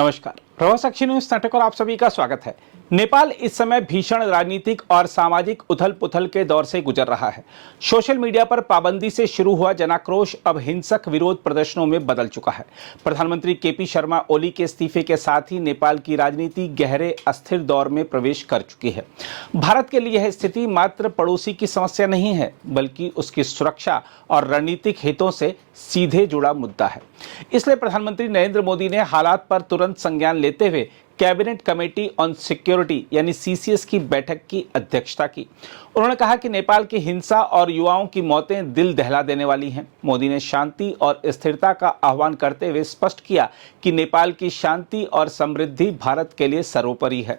नमस्कार, प्रभाव साक्षी न्यूज नाटक और आप सभी का स्वागत है। नेपाल इस समय भीषण राजनीतिक और सामाजिक उथल पुथल के दौर से गुजर रहा है। सोशल मीडिया पर पाबंदी से शुरू हुआ जनाक्रोश अब हिंसक विरोध प्रदर्शनों में बदल चुका है। प्रधानमंत्री केपी शर्मा ओली के इस्तीफे के साथ ही नेपाल की राजनीति गहरे अस्थिर दौर में प्रवेश कर चुकी है। भारत के लिए यह स्थिति मात्र पड़ोसी की समस्या नहीं है, बल्कि उसकी सुरक्षा और रणनीतिक हितों से सीधे जुड़ा मुद्दा है। इसलिए प्रधानमंत्री नरेंद्र मोदी ने हालात पर तुरंत संज्ञान लेते हुए कैबिनेट कमेटी ऑन सिक्योरिटी यानी सीसीएस की बैठक की अध्यक्षता की। उन्होंने कहा कि नेपाल की हिंसा और युवाओं की मौतें दिल दहला देने वाली हैं। मोदी ने शांति और स्थिरता का आह्वान करते हुए स्पष्ट किया कि नेपाल की शांति और समृद्धि भारत के लिए सर्वोपरि है।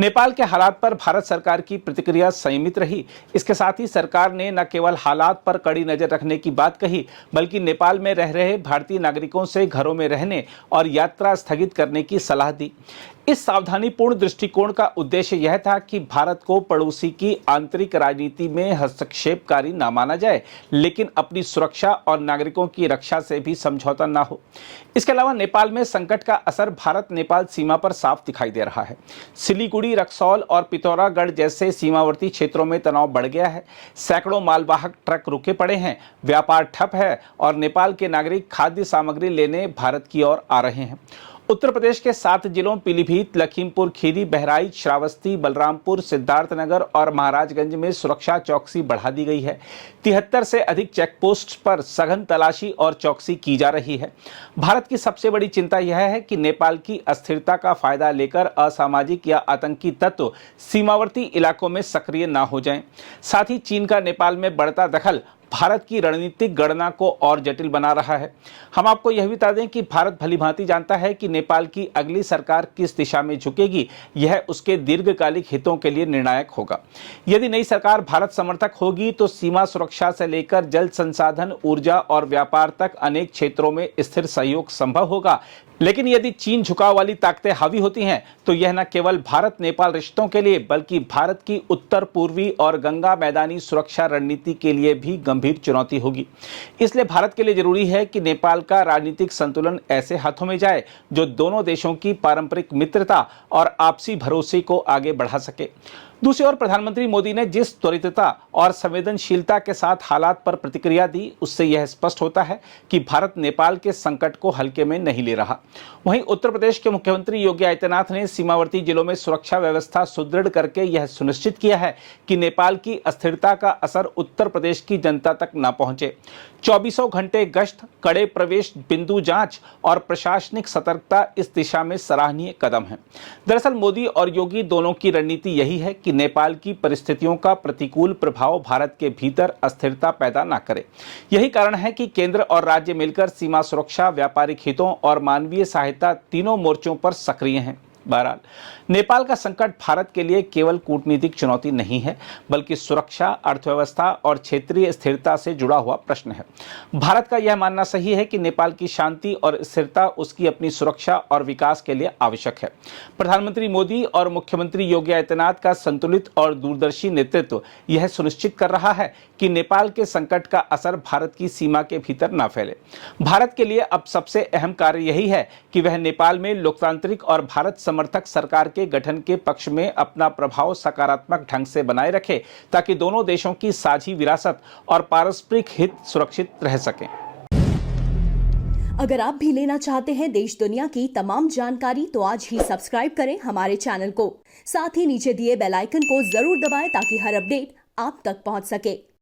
नेपाल के हालात पर भारत सरकार की प्रतिक्रिया संयमित रही। इसके साथ ही सरकार ने न केवल हालात पर कड़ी नजर रखने की बात कही, बल्कि नेपाल में रह रहे भारतीय नागरिकों से घरों में रहने और यात्रा स्थगित करने की सलाह दी। इस सावधानीपूर्ण दृष्टिकोण का उद्देश्य यह था कि भारत को पड़ोसी की आंतरिक राजनीति में हस्तक्षेपकारी न माना जाए, लेकिन अपनी सुरक्षा और नागरिकों की रक्षा से भी समझौता न हो। इसके अलावा नेपाल में संकट का असर भारत नेपाल सीमा पर साफ दिखाई दे रहा है। सिलीगुड़ी, रक्सौल और पिथौरागढ़ जैसे सीमावर्ती क्षेत्रों में तनाव बढ़ गया है। सैकड़ों मालवाहक ट्रक रुके पड़े हैं, व्यापार ठप है और नेपाल के नागरिक खाद्य सामग्री लेने भारत की ओर आ रहे हैं। उत्तर प्रदेश के 7 जिलों पीलीभीत, लखीमपुर खीरी, बहराइच, श्रावस्ती, बलरामपुर, सिद्धार्थनगर और महाराजगंज में सुरक्षा चौकसी बढ़ा दी गई है। 73 से अधिक चेकपोस्ट पर सघन तलाशी और चौकसी की जा रही है। भारत की सबसे बड़ी चिंता यह है कि नेपाल की अस्थिरता का फायदा लेकर असामाजिक या आतंकी तत्व सीमावर्ती इलाकों में सक्रिय न हो जाएं। साथ ही चीन का नेपाल में बढ़ता दखल भारत की रणनीतिक गणना को और जटिल बना रहा है। हम आपको यह भी बता दें कि भारत भलीभांति जानता है कि नेपाल की अगली सरकार किस दिशा में झुकेगी। यह उसके दीर्घकालिक हितों के लिए निर्णायक होगा। यदि नई सरकार भारत समर्थक होगी तो सीमा सुरक्षा से लेकर जल संसाधन, ऊर्जा और व्यापार तक अनेक क्षेत्रों में स्थिर सहयोग संभव होगा। लेकिन यदि चीन झुकाव वाली ताकतें हावी होती हैं तो यह न केवल भारत नेपाल रिश्तों के लिए बल्कि भारत की उत्तर पूर्वी और गंगा मैदानी सुरक्षा रणनीति के लिए भी गंभीर चुनौती होगी। इसलिए भारत के लिए जरूरी है कि नेपाल का राजनीतिक संतुलन ऐसे हाथों में जाए जो दोनों देशों की पारंपरिक मित्रता और आपसी भरोसे को आगे बढ़ा सके। दूसरी ओर प्रधानमंत्री मोदी ने जिस त्वरितता और संवेदनशीलता के साथ हालात पर प्रतिक्रिया दी, उससे यह स्पष्ट होता है कि भारत नेपाल के संकट को हल्के में नहीं ले रहा। वहीं उत्तर प्रदेश के मुख्यमंत्री योगी आदित्यनाथ ने सीमावर्ती जिलों में सुरक्षा व्यवस्था सुदृढ़ करके यह सुनिश्चित किया है कि नेपाल की अस्थिरता का असर उत्तर प्रदेश की जनता तक न पहुंचे। 24 घंटे गश्त, कड़े प्रवेश बिंदु जांच और प्रशासनिक सतर्कता इस दिशा में सराहनीय कदम है। दरअसल मोदी और योगी दोनों की रणनीति यही है कि नेपाल की परिस्थितियों का प्रतिकूल प्रभाव भारत के भीतर अस्थिरता पैदा न करे। यही कारण है कि केंद्र और राज्य मिलकर सीमा सुरक्षा, व्यापारिक हितों और मानवीय सहायता तीनों मोर्चों पर सक्रिय हैं। बहरहाल नेपाल का संकट भारत के लिए केवल कूटनीतिक चुनौती नहीं है, बल्कि सुरक्षा, अर्थव्यवस्था और क्षेत्रीय स्थिरता से जुड़ा हुआ प्रश्न है। भारत का यह मानना सही है कि नेपाल की शांति और स्थिरता उसकी अपनी सुरक्षा और विकास के लिए आवश्यक है। प्रधानमंत्री मोदी और मुख्यमंत्री योगी आदित्यनाथ का संतुलित और दूरदर्शी नेतृत्व यह सुनिश्चित कर रहा है कि नेपाल के संकट का असर भारत की सीमा के भीतर न फैले। भारत के लिए अब सबसे अहम कार्य यही है कि वह नेपाल में लोकतांत्रिक और भारत समर्थक सरकार के गठन के पक्ष में अपना प्रभाव सकारात्मक ढंग से बनाए रखे, ताकि दोनों देशों की साझी विरासत और पारस्परिक हित सुरक्षित रह सकें। अगर आप भी लेना चाहते हैं देश दुनिया की तमाम जानकारी तो आज ही सब्सक्राइब करें हमारे चैनल को। साथ ही नीचे दिए बेल आइकन को जरूर दबाएं ताकि हर अपडेट आप तक पहुंच सके।